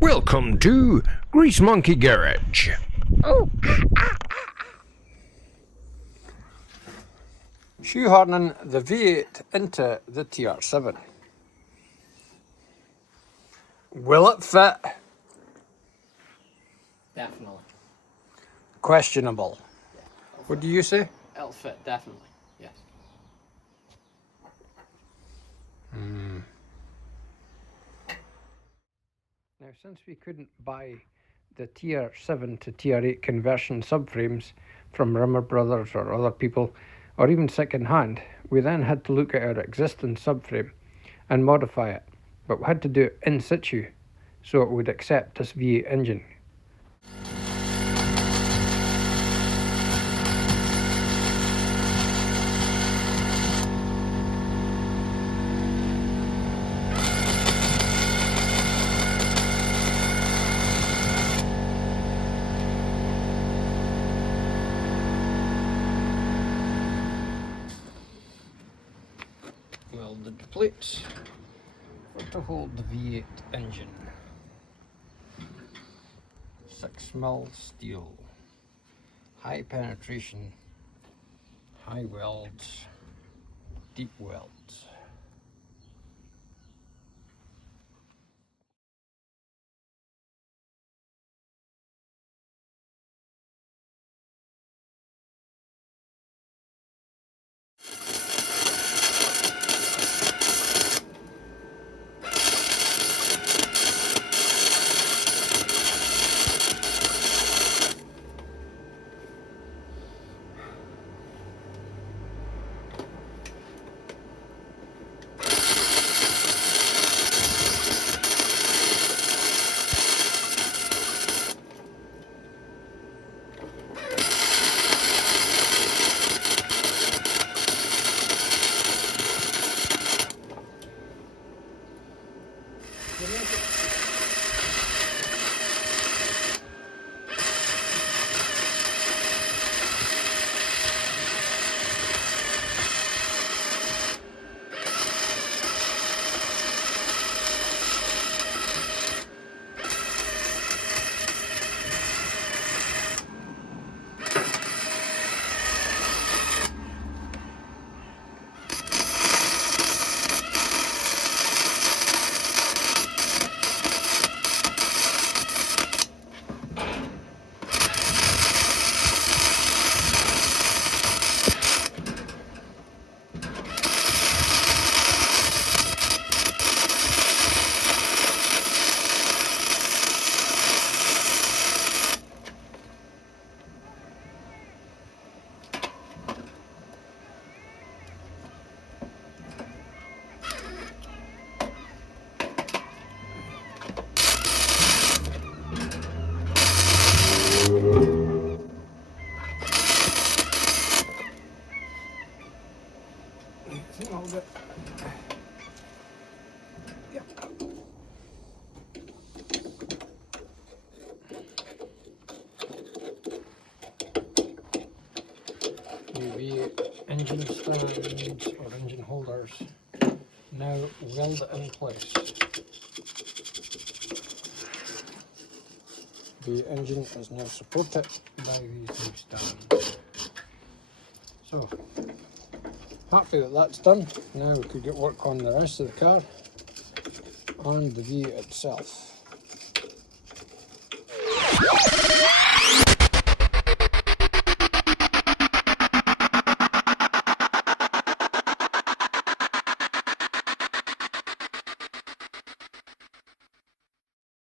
Welcome to Grease Monkey Garage. Shoehorning the V8 into the TR7. Will it fit? Definitely. Questionable. Yeah, What do you say? it'll fit, definitely. Yes. Now, since we couldn't buy the TR7 to TR8 conversion subframes from Rimmer Brothers or other people, or even second hand, we then had to look at our existing subframe and modify it, but we had to do it in situ so it would accept this V8 engine. Welded plates to hold the V8 engine. 6mm steel, high penetration, high welds, deep welds. Hold it. Yep. UV engine stands or engine holders. Now weld it in place. The engine is now supported by these new stands. So, happy that that's done. Now we could get work on the rest of the car and the V8 itself.